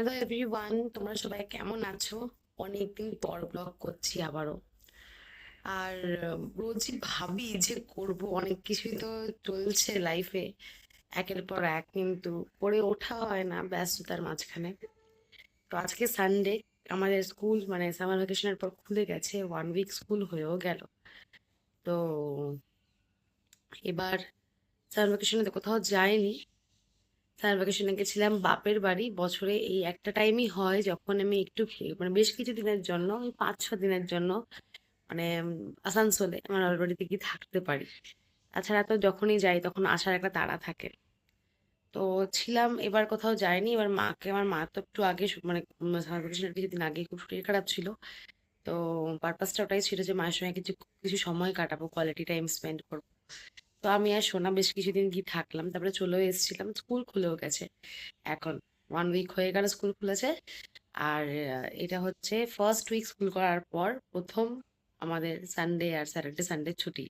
Hello everyone, তোমরা সবাই কেমন আছো? অনেকদিন পর ব্লগ করছি আবারও। আর রোজই ভাবি যে করব, অনেক কিছুই তো চলছে লাইফে একের পর এক, কিন্তু করে ওঠা হয় না ব্যস্ততার মাঝখানে। তো আজকে সানডে, আমাদের স্কুল মানে সামার ভ্যাকেশনের পর খুলে গেছে, 1 উইক স্কুল হয়েও গেল। তো এবার সামার ভ্যাকেশনে তো কোথাও যাইনি। সামার ভ্যাকেশনে গেছিলাম বাপের বাড়ি। বছরে এই একটা টাইমই হয় যখন আমি একটু মানে বেশ কিছু দিনের জন্য, ওই 5-6 দিনের জন্য, মানে আসানসোলে আমার বাড়িতে গিয়ে থাকতে পারি। তাছাড়া তো যখনই যাই তখন আসার একটা তাড়া থাকে। তো ছিলাম, এবার কোথাও যাইনি। এবার মাকে, আমার মা তো একটু আগে মানে সামার ভ্যাকেশনের কিছুদিন আগে খুব শরীর খারাপ ছিল। তো পারপাসটা ওটাই ছিল যে মায়ের সঙ্গে কিছু কিছু সময় কাটাবো, কোয়ালিটি টাইম স্পেন্ড করবো। তো আমি আর সোনা বেশ কিছুদিন গিয়ে থাকলাম, তারপরে চলেও এসেছিলাম। স্কুল খুলেও গেছে এখন, 1 উইক হয়ে গেল স্কুল খুলেছে। আর এটা হচ্ছে ফার্স্ট উইক স্কুল করার পর প্রথম আমাদের সানডে আর স্যাটারডে সানডে ছুটি।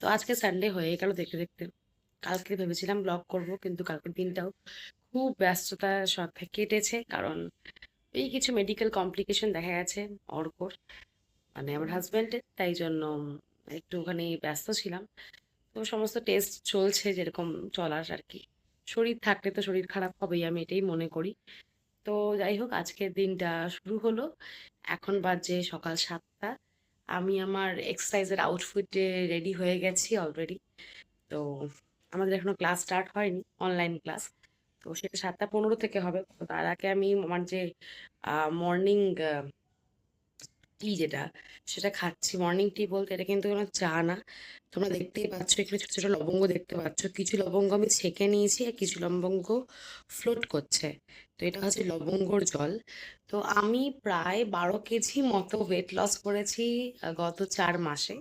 তো আজকে সানডে হয়ে গেল দেখতে দেখতে। কালকে ভেবেছিলাম ব্লগ করব, কিন্তু কালকের দিনটাও খুব ব্যস্ততার সাথে কেটেছে, কারণ এই কিছু মেডিকেল কমপ্লিকেশন দেখা গেছে অর্কর, মানে আমার হাজবেন্ডের, তাই জন্য একটুখানি ব্যস্ত ছিলাম। তো সমস্ত টেস্ট চলছে যেরকম চলার আর কি। শরীর থাকলে তো শরীর খারাপ হবেই, আমি এটাই মনে করি। তো যাই হোক, আজকের দিনটা শুরু হলো। এখন বাজে সকাল 7টা। আমি আমার এক্সারসাইজের আউটফিটে রেডি হয়ে গেছি অলরেডি। তো আমাদের এখনো ক্লাস স্টার্ট হয়নি, অনলাইন ক্লাস। তো সেটা 7টা 15 থেকে হবে। তো তার আগে আমি আমার যে মর্নিং টি যেটা, সেটা খাচ্ছি। মর্নিং টি বলতে এটা কিন্তু কোনো চা না। তোমরা দেখতেই পাচ্ছ, এখানে ছোট ছোট লবঙ্গ দেখতে পাচ্ছ। কিছু লবঙ্গ আমি ছেঁকে নিয়েছি আর কিছু লবঙ্গ ফ্লোট করছে। তো এটা হচ্ছে লবঙ্গর জল। তো আমি প্রায় 12 কেজি মতো ওয়েট লস করেছি গত 4 মাসে।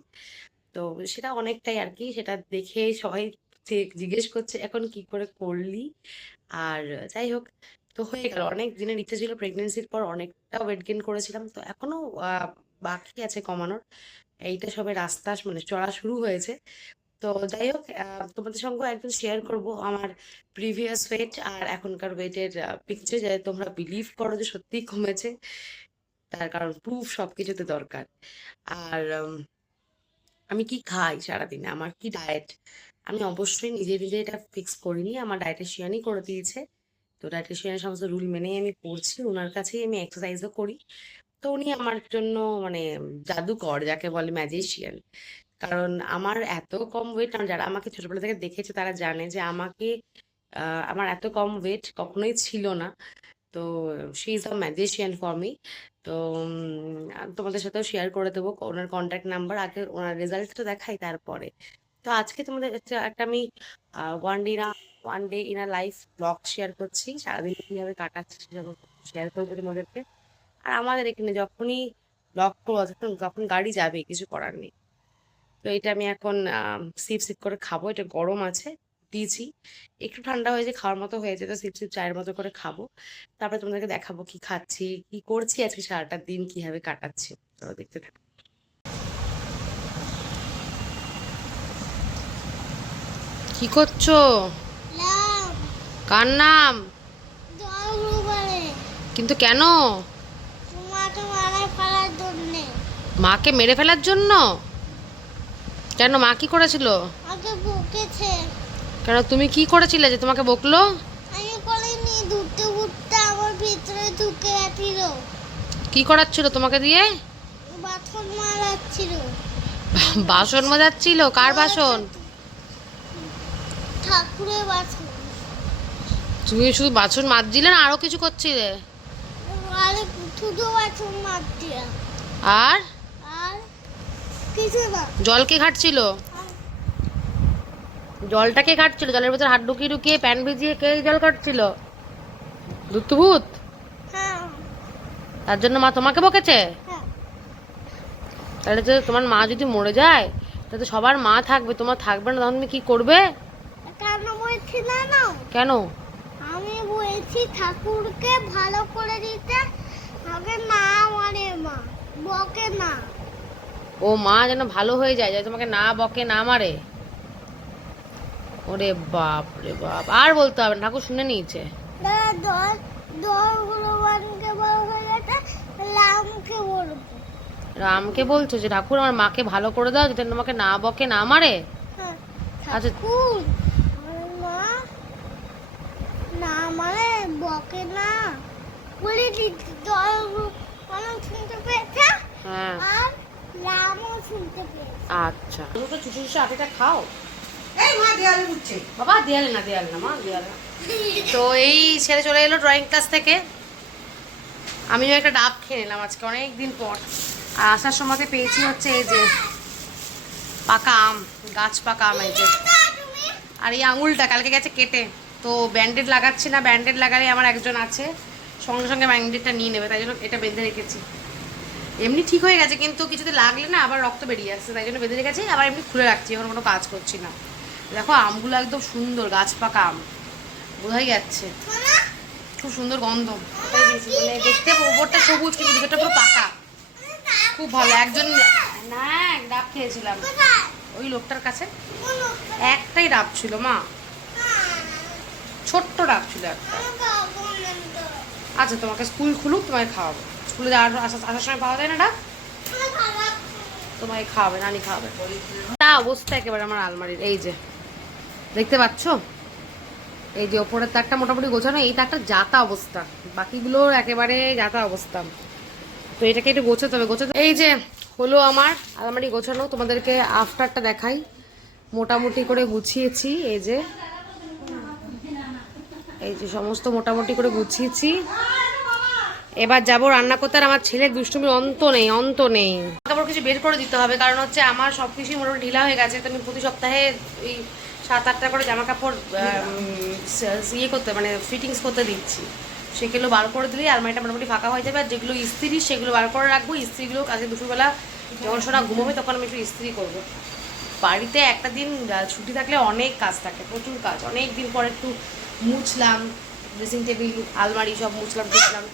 তো সেটা অনেকটাই আর কি, সেটা দেখে সবাই জিজ্ঞেস করছে এখন কি করে করলি। আর যাই হোক, তো হয়ে গেল। অনেক দিনের ইচ্ছে ছিল, প্রেগনেন্সির পর অনেকটা ওয়েট গেইন করেছিলাম, তো এখনো বাকি আছে কমানোর। এইটা সবে রাস্তা মানে চড়া শুরু হয়েছে। তো যাই হোক, তোমাদের সঙ্গে একদিন শেয়ার করব আমার প্রিভিয়াস ওয়েট আর এখনকার ওয়েটের পিকচার, যাতে তোমরা বিলিভ করো যে সত্যিই কমেছে। তার কারণ প্রুফ সবকিছুতে দরকার। আর আমি কি খাই সারাদিনে, আমার কি ডায়েট, আমি অবশ্যই নিজে নিজে এটা ফিক্স করিনি, আমার ডায়েটিশিয়ানই করে দিয়েছে। তো ডায়েটিশিয়ানের সমস্ত রুল মেনেই আমি করছি, ওনার কাছেই আমি এক্সারসাইজও করি। তো উনি আমার জন্য মানে জাদুকর, যাকে বলে ম্যাজিশিয়ান। কারণ আমার এত কম ওয়েট, যারা আমাকে ছোটবেলা থেকে দেখেছে তারা জানে যে আমাকে আমার এত কম ওয়েট কখনোই ছিল না। তো she is a magician for me. তো তোমাদের সাথেও শেয়ার করে দেবো ওনার কন্ট্যাক্ট নাম্বার। আগে ওনার রেজাল্টটা দেখাই তারপরে। তো আজকে তোমাদের একটা আমি one day in a life blog share করছি, সারাদিন কিভাবে কাটাচ্ছি সেটা শেয়ার করবো তোমাদেরকে। আর আমাদের এখানে যখনই ব্লগ করবো তখন যখন গাড়ি যাবে কিছু করার নেই। তো এটা আমি এখন সিপ সিপ করে খাবো, এটা গরম আছে, দিয়েছি। একটু ঠান্ডা হয়েছে, খাওয়ার মতো হয়েছে, তো সিপ সিপ চায়ের মতো করে খাবো। তারপরে তোমাদেরকে দেখাবো কি খাচ্ছি, কি করছি আজকে সারাটা দিন, কিভাবে কাটাচ্ছি। তো দেখতে থাকো। কি করছো? লাভ কার নাম? জলগুবারে কিন্তু কেন? তোমাকে মারা ফেলার জন্যে মাকে মেরে ফেলার জন্য? কেন, মা কি করেছিল? আমাকে বকেছে। কেন, তুমি কি করেছিলে যে তোমাকে বকলো? আমি বলিনি, ঘুরতে ঘুরতে আমার ভিতরে ঢুকে গেছিল। কি করাচ্ছিল তোমাকে দিয়ে? বাথরুম মারাচ্ছিল। বাসন মাজাচ্ছিল? কার বাসন? ঠাকুরের বাথরুম। তুমি শুধু বাসন মাজছিলে না আরো কিছু করছিলে? আরে শুধু বাথরুম মারছিলাম, আর আর কিছু না। জল কে ঘাটছিল? আর জলটা কে ঘাটছিল? জলের ভিতর হাত ঢুকিয়ে ঢুকিয়ে প্যান ভিজিয়ে কে এই জল কাটছিল? ভূত? হ্যাঁ, তার জন্য মা তোমাকে বকেছে? হ্যাঁ, তাহলে যে তোমার মা যদি মরে যায়, তাহলে সবার মা থাকবে, তোমার থাকবে না, তখন তুমি কি করবে? কেন বলছি না না, কেন? আমি বলছি ঠাকুরকে ভালো করে দিতে। আমাকে না মানে মা, বকে না। ও মা যেন ভালো হয়ে যায়, যাতে তোমাকে না বকে না মারে। ওরে বাপ রে বাপ, আর বলতে হবে না, ঠাকুর শুনে নিয়েছে। দাদা জল হনুমানকে বলবো, যেটা রামকে বলবো। রামকে বলছো যে ঠাকুর আমার মাকে ভালো করে দাও যাতে আমাকে না বকে না মারে? হ্যাঁ, আচ্ছা। ঠাকুর আমার মা না মানে বকে না বলে দিচ্ছি, অনেক শুনতে পেয়েছে হ্যাঁ আর রামও শুনতে পেয়েছে। আচ্ছা, তুমি তো চুচু চুচু আটিটা খাও। এই মা দেয়ালে উঠছে। বাবা দেয়ালে না মা, দেয়ালে না। তো এই ছেলে চলে এলো ড্রয়িং ক্লাস থেকে। আমিও একটা ডাব খেয়ে নিলাম আজকে অনেক দিন পর। আর আসার সময়তে পেয়েছি হচ্ছে এই যে পাকা আম, গাছ পাকা আম এই যে। আর এই আঙুলটা কালকে গেছে কেটে, তো ব্যান্ডেড লাগাচ্ছি না, ব্যান্ডেড লাগালে আমার একজন আছে সঙ্গে সঙ্গে ব্যান্ডেডটা নিয়ে নেবে, তাই জন্য এটা বেঁধে রেখেছি। এমনি ঠিক হয়ে গেছে কিন্তু কিছুতে লাগলে না আবার রক্ত বেরিয়ে আসছে, তাই জন্য বেঁধে রেখেছি, আবার এমনি খুলে রাখছি, এখন কোনো কাজ করছি না। দেখো আমগুলো একদম সুন্দর গাছ পাকা আম, বোঝাই যাচ্ছে, খুব সুন্দর গন্ধ। ওটাই দিয়েছি, মানে দেখতে উপরটা সবুজ কিন্তু ভিতরটা পুরো পাকা, খুব ভালো। একজন না ডাব খেয়েছিলাম ওই লোকটার কাছে, একটাই ডাব ছিল মা, ছোট্ট ডাব ছিল একটা। আচ্ছা তোমাকে স্কুল খুলুক তোমায় খাওয়াবো, স্কুলে আসার সময় পাওয়া যায় না ডাব, তোমায় খাওয়াবে, নানি খাওয়াবে। তা অবস্থা একেবারে আমার আলমারির, এই যে দেখতে পাচ্ছ, এই যে ওপরের তাকটা মোটামুটি গোছানো, এই তাকটা যাতা অবস্থা, বাকিগুলোর একেবারে যাতা অবস্থা। তো এটাকে একটু গোছাতে হবে, এই যে হলো আমার আলমারি গোছানো। তোমাদেরকে আফটারটা দেখাই, মোটামুটি করে গুছিয়েছি, এই যে সমস্ত মোটামুটি করে গুছিয়েছি। এবার যাবো রান্না করতে, আর আমার ছেলের দুষ্টুমির অন্ত নেই। কাপড় কিছু বের করে দিতে হবে, কারণ হচ্ছে আমার সব কিছুই মোটামুটি ঢিলা হয়ে গেছে। তো আমি প্রতি সপ্তাহে এই 7-8টা করে জামা কাপড় ইয়ে করতে, মানে ফিটিংস করতে দিচ্ছি। সেগুলো বার করে দিলেই আলমারিটা মোটামুটি ফাঁকা হয়ে যাবে। আর যেগুলো ইস্ত্রি সেগুলো বার করে রাখবো, ইস্ত্রিগুলো আজকে দুপুরবেলা যখন সোনা ঘুমোবে তখন আমি একটু ইস্ত্রি করবো। বাড়িতে একটা দিন ছুটি থাকলে অনেক কাজ থাকে, প্রচুর কাজ। অনেক দিন পর একটু মুছলাম, ড্রেসিং টেবিল আলমারি সব মুছলাম টুছলাম।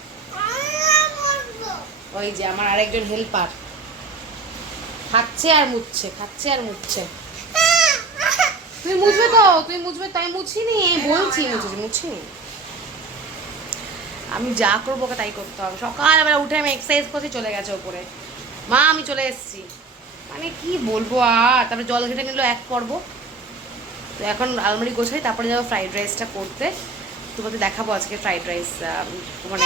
ওই যে আমার আরেকজন হেল্পার খাচ্ছে আর মুছছে। তুমি মুছবে তো, তাই মুছিনি, বলছি মুছিনি। আমি যা করবো ওকে তাই করতে হবে। সকালবেলা উঠে আমি এক্সারসাইজ করছি, চলে গেছে ওপরে, মা আমি চলে এসেছি, মানে কি বলবো। আর তারপরে জল ঘেটে নিল এক পর্ব। তো এখন আলমারি গোছাই, তারপরে যাবো ফ্রাইড রাইসটা করতে। তোমাদের দেখাবো আজকে ফ্রাইড রাইস মানে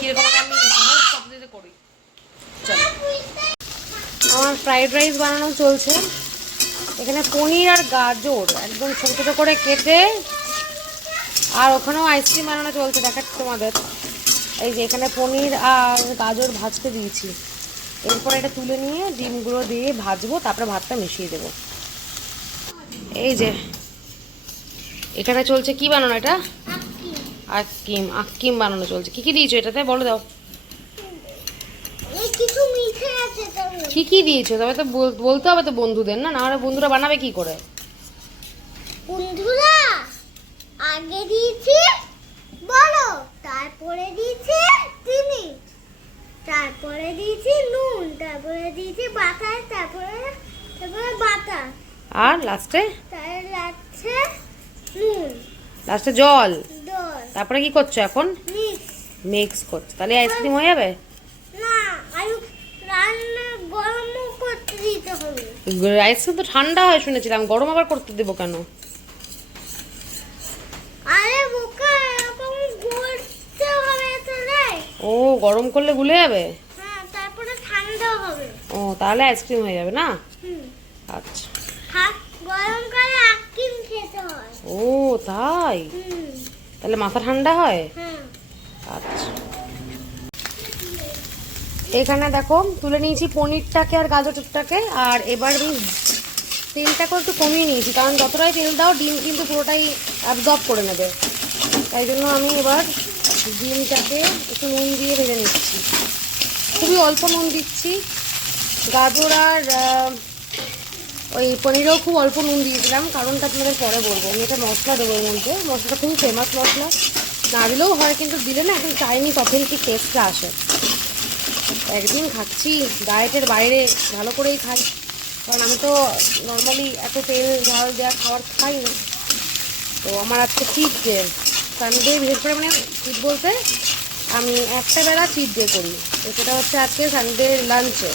কীরকম আমি সহজ পদ্ধতিতে করি। চলো, আমার ফ্রাইড রাইস বানানো চলছে। এখানে পনির আর গাজর একদম ছোটো ছোটো করে কেটে, আর ওখানেও আইসক্রিম বানানো চলছে, দেখাচ্ছি তোমাদের। এই যে এখানে পনির আর গাজর ভাজতে দিয়েছি, এরপর এটা তুলে নিয়ে ডিমগুলো দিয়ে ভাজবো, তারপরে ভাতটা মিশিয়ে দেবো। এই যে এখানে চলছে কি বানানো, এটা আক্কিম বানানো চলছে। কি দিয়েছো এটাতে বলে দাও, কি দিয়েছো? তবে তো বলতে হবে তো বন্ধুদের, না হলে বন্ধুরা বানাবে কি করে? বন্ধুরা আগে দিয়েছি বলো, তারপরে দিয়েছি চিনি, তারপরে দিয়েছি নুন, তারপরে দিয়েছি বাটার, তারপরে বাটার, আর লাস্টে নুন, লাস্টে জল। দই, তারপরে কি করছো এখন? মিক্স করছো, তাহলে আইসক্রিম হয়ে যাবে? না, আলু রান্না গরম করতে দিতে হবে। আইসক্রিম তো ঠান্ডা হয় শুনেছিলাম, গরম আবার করতে দেবো কেন? আরে বোকা, এরকম গলতে হবে তো রে। ও গরম করলে গুলে যাবে? হ্যাঁ, তারপরে ঠান্ডা হবে। ও তাহলে আইসক্রিম হয়ে যাবে না? হুম, আচ্ছা। হাত গরম করে আইসক্রিম খেতে হয়। ও তাই? হুম, তাহলে মাথা ঠান্ডা হয়? হ্যাঁ। আচ্ছা, এখানে দেখো তুলে নিয়েছি পনিরটাকে আর গাজরটাকে। আর এবার আমি তেলটাকে একটু কমিয়ে নিয়েছি, কারণ যতটাই তেল দাও ডিম কিন্তু পুরোটাই অ্যাবজর্ব করে নেবে। তাই জন্য আমি এবার ডিমটাকে একটু নুন দিয়ে ভেজে নিচ্ছি, খুবই অল্প নুন দিচ্ছি। গাজর আর ওই পনিরেও খুব অল্প নুন দিয়েছিলাম, কারণটা আপনাদের পরে বলবো। আমি এটা মশলা দেবো এর মধ্যে, মশলাটা খুবই ফেমাস মশলা, না দিলেও হয়, কিন্তু দিলে না এখন চাইনিজ অথেন্টিক টেস্টটা আসে। একদিন খাচ্ছি ডায়েটের বাইরে, ভালো করেই খাই, কারণ আমি তো নর্মালি এত তেল ঝাল দেওয়া খাবার খাই না। তো আমার আজকে ঠিক যে সানডে বিশেষ করে মানে চিট বলতে আমি একটা বেলা চিট ডে করি, তো সেটা হচ্ছে আজকে সানডে লাঞ্চে।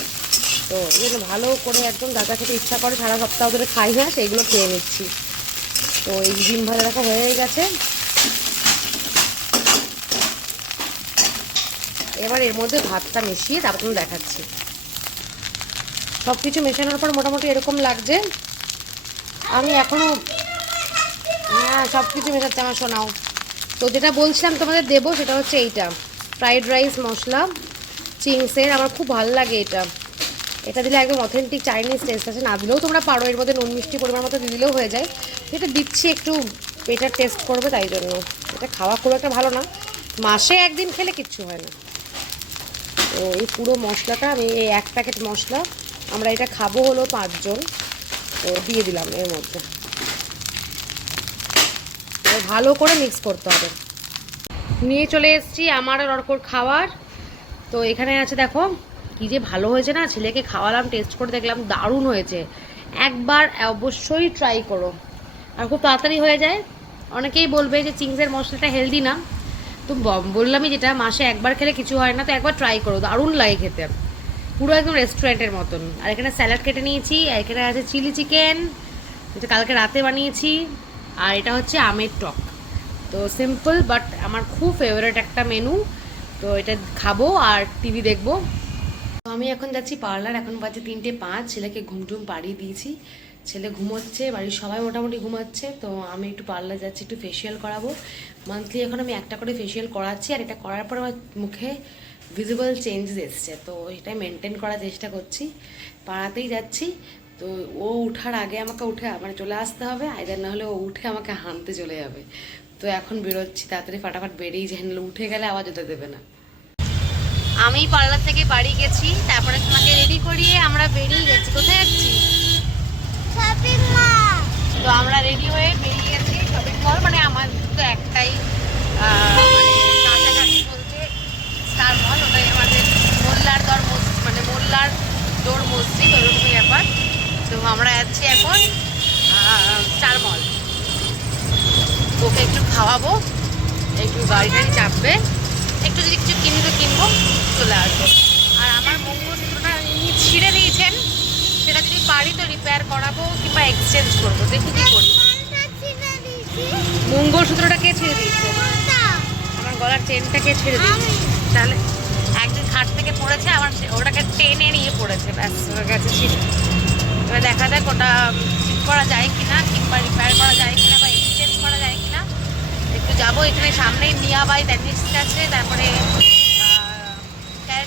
তো এগুলো ভালো করে একদম যা যা খেতে ইচ্ছা করে সারা সপ্তাহ ধরে খাই না সেইগুলো খেয়ে নিচ্ছি। তো এই ডিম ভাজা রাখা হয়ে গেছে, এবার এর মধ্যে ভাতটা মিশিয়ে তারপর তুমি দেখাচ্ছি। সব কিছু মেশানোর পর মোটামুটি এরকম লাগছে। আমি এখনও হ্যাঁ সব কিছু মেশাচ্ছে আমার শোনাও। তো যেটা বলছিলাম তোমাদের দেবো সেটা হচ্ছে এইটা ফ্রাইড রাইস মশলা চিংসের, আমার খুব ভালো লাগে এটা। এটা দিলে একদম অথেন্টিক চাইনিজ টেস্ট আছে, না দিলেও তোমরা পারো, এর মধ্যে নুন মিষ্টি পরিমাণ মতো দিয়ে দিলেও হয়ে যায়। এটা দিচ্ছি একটু পেটার টেস্ট করবে তাই জন্য। এটা খাওয়া খুব একটা ভালো না, মাসে একদিন খেলে কিচ্ছু হয় না। তো এই পুরো মশলাটা আমি এই 1 প্যাকেট মশলা, আমরা এটা খাবো হলো 5 জন, তো দিয়ে দিলাম এর মধ্যে। ভালো করে মিক্স করতে হবে। নিয়ে চলে এসেছি আমার আর অর্কর খাবার। তো এখানে আছে দেখো কি যে ভালো হয়েছে না, ছেলেকে খাওয়ালাম, টেস্ট করে দেখলাম দারুণ হয়েছে। একবার অবশ্যই ট্রাই করো, আর খুব তাড়াতাড়ি হয়ে যায়। অনেকেই বলবে যে চিংসের মশলাটা হেলদি না, তো বললামই যেটা মাসে একবার খেলে কিছু হয় না, তো একবার ট্রাই করো, দারুণ লাগে খেতে, পুরো একদম রেস্টুরেন্টের মতন। আর এখানে স্যালাড কেটে নিয়েছি, আর এখানে আছে চিলি চিকেন যেটা কালকে রাতে বানিয়েছি, আর এটা হচ্ছে আমের টক। তো সিম্পল বাট আমার খুব ফেভারিট একটা মেনু। তো এটা খাবো আর টিভি দেখবো। তো আমি এখন যাচ্ছি পার্লার, এখন বাজে 3:05, ছেলেকে ঘুমটুম পাড়িয়ে দিয়েছি, ছেলে ঘুমোচ্ছে, বাড়ির সবাই মোটামুটি ঘুমাচ্ছে। তো আমি একটু পার্লার যাচ্ছি, একটু ফেসিয়াল করাবো। মান্থলি এখন আমি একটা করে ফেসিয়াল করাচ্ছি, আর এটা করার পর আমার মুখে ভিজিবল চেঞ্জেস এসছে, তো এটাই মেনটেন করার চেষ্টা করছি। পাড়াতেই যাচ্ছি, তো ও উঠার আগে আমাকে উঠে মানে চলে আসতে হবে, আইদার না হলে ও উঠে আমাকে হানতে চলে যাবে। তো এখন বেরোচ্ছি, তাড়াতাড়ি ফাটাফাট বেরিয়ে যাই, নাহলে উঠে গেলে আওয়াজ হতে দেবে না। আমি পার্লার থেকে বাড়ি গেছি, তারপরে তোমাকে রেডি করিয়ে আমরা বেরিয়ে গেছি। কোথায় যাচ্ছি? Shopping mall. তো আমরা রেডি হয়ে বেরিয়ে গেছি শপিং মল, মানে আমার তো একটাই কাছাকাছি বলতে স্টার মল, ওটাই আমাদের মোল্লার দর মসজিদ, মানে মোল্লার দৌড় মসজিদ ওরকমই ব্যাপার। তো আমরা যাচ্ছি এখন স্টার মল, ওকে একটু খাওয়াবো, একটু গাড়ি টাড়ি চাপবে, একটু যদি কিছু কিনবো চলে আসবো। আর আমার মঙ্গলসূত্রটা ইনি ছিঁড়ে দিয়েছেন, সেটা যদি পারি তো রিপেয়ার করাবো কিংবা এক্সচেঞ্জ করবো, দেখি কি করি। মঙ্গলসূত্রটা কে ছিঁড়ে দিয়েছে? আমার গলার চেনটা কে ছিঁড়ে দিয়েছে? তাহলে একদিন খাট থেকে পড়েছে, আমার ওটাকে টেনে নিয়ে পড়েছে, ব্যাস হয়ে গেছে ছিঁড়ে। এবার দেখা যাক ওটা ঠিক করা যায় কিনা, কিংবা রিপেয়ার করা যায় কিনা, বা এক্সচেঞ্জ করা যায় কিনা। একটু যাবো, এখানে সামনেই নিয়া বাই দ্যানিস্ট আছে, তারপরে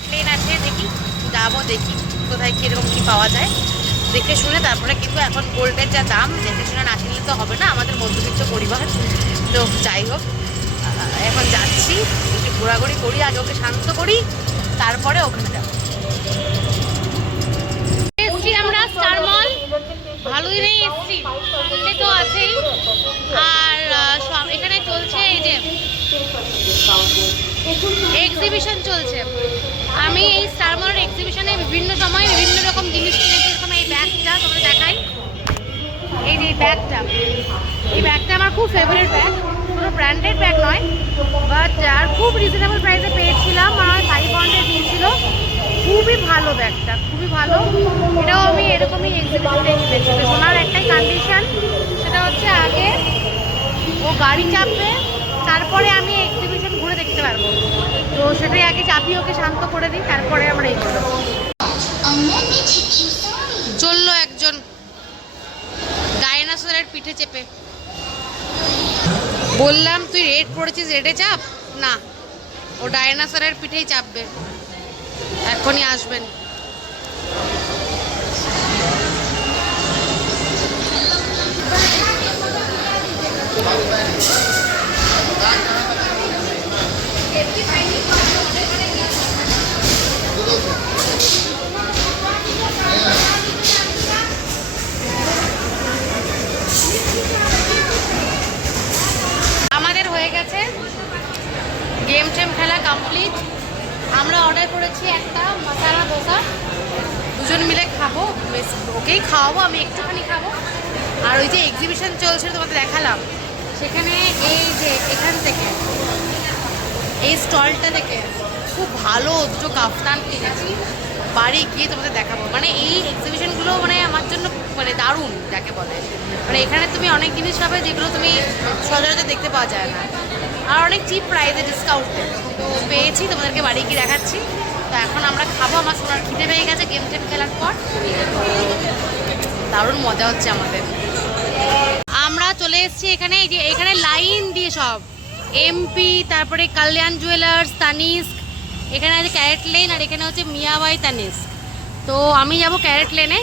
প্লেন আছে, দেখি যাবো, দেখি কোথায় কীরকম কী পাওয়া যায়, দেখে শুনে তারপরে। কিন্তু এখন গোল্ডের যা দাম, দেখে শুনে না কিনলে তো হবে না, আমাদের মধ্যবিত্ত পরিবার। তো যাই হোক, এখন যাচ্ছি, একটু ঘোরাঘুরি করি, আগে ওকে শান্ত করি, তারপরে ওখানে যাবো। এসছি আমরা স্টার মল, ভালোই নেই এসছি, সানডে তো আছেই। আর এখানে চলছে এই যে এক্সিবিশন চলছে। আমি এই স্টার মলের এক্সিবিশনে বিভিন্ন সময় বিভিন্ন রকম জিনিস কিনেছি। এরকম এই ব্যাগটা তোমাদের দেখাই, এই যে এই ব্যাগটা আমার খুব ফেভারিট ব্যাগ, কোনো ব্র্যান্ডেড ব্যাগ নয়, বাট আর খুব রিজনেবল প্রাইসে পেয়েছিলাম, আমার 500 দিয়েছিল। খুবই ভালো ব্যাগটা, খুবই ভালো। এটাও আমি এরকমই এক্সিবিশনে কিনেছি। তো সোনার একটাই কন্ডিশন, সেটা হচ্ছে আগে ও গাড়ি চাপবে, তারপরে আমি এক্সিবিশন ঘুরে দেখতে পারবো। তো সেটাই আগে চাপি, ওকে শান্ত করে দিই, তারপরে আমরা এই করবো। চললো একজন ডাইনোসরের পিঠে চেপে। বললাম তুই রেড পড়েছিস, রেডে চাপ না, ও ডাইনোসরের পিঠেই চাপবে, এখনই আসবেন। আমাদের হয়ে গেছে গেম টেম খেলা কমপ্লিট। আমরা অর্ডার করেছি একটা মশলা দোসা, দুজন মিলে খাবো, ওকেই খাওয়াবো, আমি একটুখানি খাবো। আর ওই যে এক্সিবিশন চলছে তোমাদের দেখালাম, সেখানে এই যে এখান থেকে এই স্টলটা থেকে খুব ভালো দুটো কাফতান কিনেছি, বাড়ি গিয়ে তোমাদের দেখাবো। মানে এই এক্সিবিশনগুলো মানে আমার জন্য মানে দারুণ যাকে বলে। মানে এখানে তুমি অনেক জিনিস পাবে যেগুলো তুমি সচরাচর দেখতে পাওয়া যায় না, আর অনেক চিপ প্রাইসে ডিসকাউন্টে তো পেয়েছি, তোমাদেরকে বাড়ি গিয়ে দেখাচ্ছি। তো এখন আমরা খাবো, আমার সোনার খিদে পেয়ে গেছে গেম টেম খেলার পর, দারুণ মজা হচ্ছে আমাদের। আমরা চলে এসেছি এখানে, এই যে এখানে লাইন দিয়ে সব এমপি, তারপরে কল্যাণ জুয়েলার্স, তানিস্ক, এখানে আছে ক্যারেট লেন, আর এখানে হচ্ছে মিয়াবাই তানিস্ক। তো আমি যাব ক্যারেট লেনে,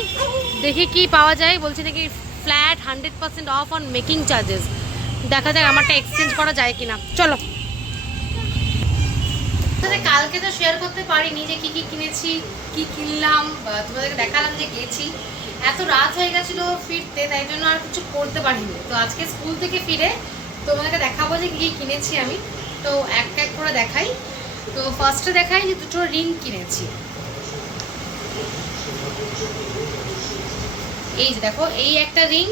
দেখি কি পাওয়া যায়। বলছি নাকি flat 100% of on making charges. দেখা যাক আমারটা এক্সচেঞ্জ করা যায় কিনা। চলো। কালকে তো শেয়ার করতে পারিনি যে কি কি কিনেছি, কি কিনলাম, তোমাদেরকে দেখালাম যে গেছি। এত রাত হয়ে গেছিলো ফিরতে, তাই জন্য আর কিছু করতে পারিনি। তো আজকে স্কুল থেকে ফিরে তোমাদেরকে দেখাবো যে কি কি কিনেছি আমি। তো এক এক করে দেখাই। তো ফার্স্টে দেখাই যে দুটো রিং কিনেছি। এই যে দেখো, এই একটা রিং,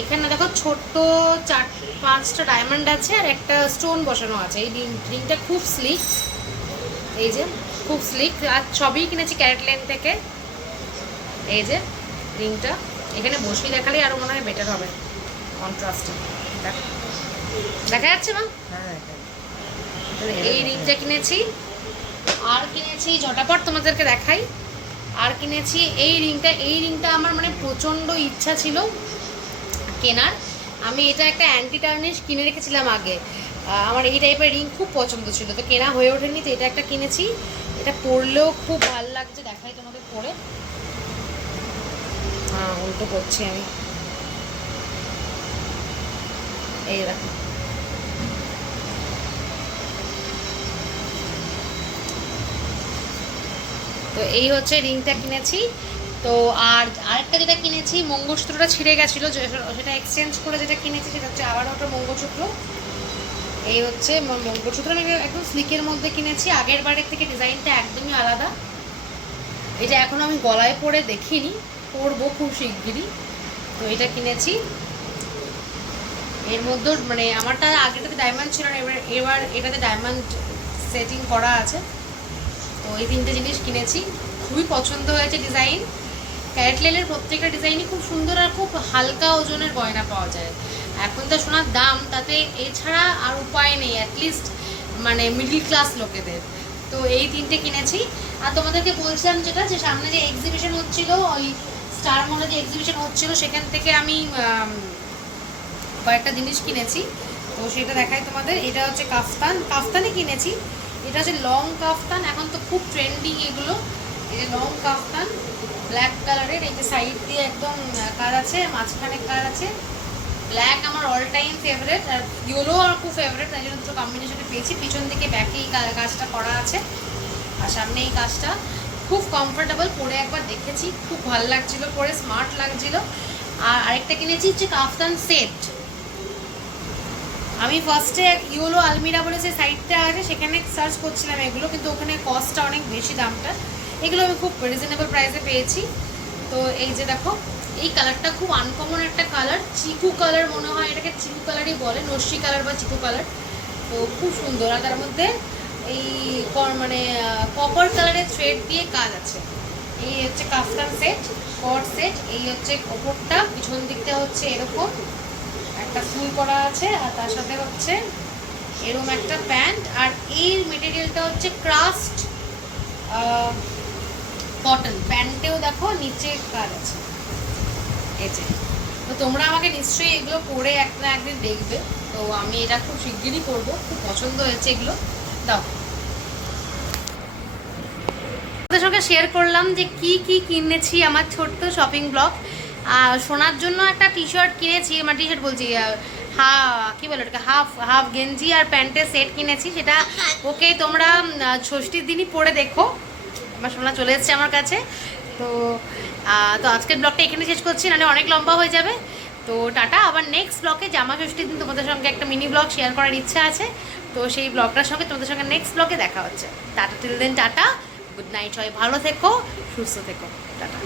এখানে দেখো ছোট্ট 4-5টা ডায়মন্ড আছে আর একটা স্টোন বসানো আছে। এই রিংটা খুব স্লিক, এই যে খুব স্লিক, আর সবই কিনেছি ক্যারেট লেন থেকে। এই যে রিংটা এখানে বসিয়ে দেখালেই আরো মনে হয় বেটার হবে কন্ট্রাস্টে। দেখা যাচ্ছে না? এই রিংটা কিনেছি। আর কিনেছি ঝটাপট তোমাদেরকে দেখাই। আর কিনেছি এই রিংটা। এই রিংটা আমার মানে প্রচণ্ড ইচ্ছা ছিল কেনার। আমি এটা একটা অ্যান্টি টার্নিশ কিনে রেখেছিলাম আগে। আমার এই টাইপের রিং খুব পছন্দ ছিল, তো কেনা হয়ে ওঠেনি। তো এটা একটা কিনেছি, এটা পরলেও খুব ভালো লাগছে। দেখাই তোমাদের পরে। হ্যাঁ, উল্টো করছি আমি। এই দেখো, তো এই হচ্ছে রিংটা কিনেছি। তো আর আরেকটা যেটা কিনেছি, মঙ্গলসূত্রটা ছিঁড়ে গেছিলো, সেটা এক্সচেঞ্জ করে যেটা কিনেছি সেটা হচ্ছে আবার ওটা মঙ্গলসূত্র। এই হচ্ছে মঙ্গলসূত্র, আমি একদম স্লিকের মধ্যে কিনেছি। আগের বারের থেকে ডিজাইনটা একদমই আলাদা। এটা এখন আমি গলায় পরে দেখিনি, পরবো খুব শিগগিরই। তো এটা কিনেছি। এর মধ্যে মানে আমারটা আগেটাতে ডায়মন্ড ছিল না, এবার এটাতে ডায়মন্ড সেটিং করা আছে। তো এই তিনটে জিনিস কিনেছি, খুবই পছন্দ হয়েছে ডিজাইন। ক্যারেট লেনের প্রত্যেকটা ডিজাইনই খুব সুন্দর আর খুব হালকা ওজনের গয়না পাওয়া যায়। এখন তো সোনার দাম, তাতে এছাড়া আর উপায় নেই অ্যাটলিস্ট মানে মিডল ক্লাস লোকেদের। তো এই তিনটে কিনেছি। আর তোমাদেরকে বলছিলাম যেটা, যে সামনে যে এক্সিবিশন হচ্ছিল, ওই স্টার মলে যে এক্সিবিশন হচ্ছিল, সেখান থেকে আমি কয়েকটা জিনিস কিনেছি। তো সেটা দেখাই তোমাদের। এটা হচ্ছে কাফতানই কিনেছি। এটা হচ্ছে লং কাফতান, এখন তো খুব ট্রেন্ডিং এগুলো। এই যে লং কাফতান ব্ল্যাক কালারের, এই যে সাইড দিয়ে একদম কাজ আছে, মাঝখানে কাজ আছে। ব্ল্যাক আমার অল টাইম ফেভারিট, আর ইয়েলো আমার খুব ফেভারিট, তাই জন্য দুটো কম্বিনেশনে পেয়েছি। পিছন দিকে ব্যাকে এই কাজটা করা আছে, আর সামনে এই কাজটা। খুব কমফোর্টেবল, পরে একবার দেখেছি, খুব ভালো লাগছিলো পরে, স্মার্ট লাগছিলো। আর আরেকটা কিনেছি হচ্ছে কাফতান সেট। আমি ফার্স্টে ইয়োলো আলমিরা বলে যে সাইটটা আছে, সেখানে সার্চ করছিলাম এগুলো, কিন্তু ওখানে কস্টটা অনেক বেশি দামটা। এগুলো আমি খুব রিজনেবল প্রাইসে পেয়েছি। তো এই যে দেখো, এই কালারটা খুব আনকমন একটা কালার, চিকু কালার মনে হয়, এটাকে চিকু কালারই বলে, নস্যি কালার বা চিকু কালার। তো খুব সুন্দর, আর তার মধ্যে এই মানে কপার কালারের থ্রেড দিয়ে কাজ আছে। এই হচ্ছে কাফতান সেট, কট সেট। এই হচ্ছে ওপরটা, পিছন দিকটা হচ্ছে এরকম একটা ফুল করা আছে, আর তার সাথে হচ্ছে এরকম একটা প্যান্ট। আর এর মেটেরিয়ালটা হচ্ছে ক্রাস্ট কটন। প্যান্টেও দেখো নিচে কাজ আছে। এই যে, তো তোমরা আমাকে নিশ্চয়ই এগুলো পরে একটা একদিন দেখবে। তো আমি এটা খুব শিগগিরই করবো, খুব পছন্দ হয়েছে এগুলো। দাও, তোমাদের সঙ্গে শেয়ার করলাম যে কি কি কিনেছি, আমার ছোট্ট শপিং ব্লগ। শোনার জন্য একটা টি শার্ট কিনেছি, মানে টি শার্ট বলছি, কী বলে ওটাকে, হাফ গেঞ্জি আর প্যান্টের সেট কিনেছি। সেটা ওকে তোমরা ষষ্ঠীর দিনই পরে দেখো। আমার সোনা চলে এসছে আমার কাছে। তো আজকের ব্লগটা এখানে শেষ করছি, নাহলে অনেক লম্বা হয়ে যাবে। তো টাটা, আবার নেক্সট ব্লগে জামা ষষ্ঠীর দিন তোমাদের সঙ্গে একটা মিনি ব্লগ শেয়ার করার ইচ্ছা আছে। তো সেই ব্লগটার সঙ্গে তোমাদের সঙ্গে নেক্সট ব্লগে দেখা হচ্ছে। Tata, till then tata, good night, সবাই ভালো থেকো, সুস্থ থেকো, টাটা।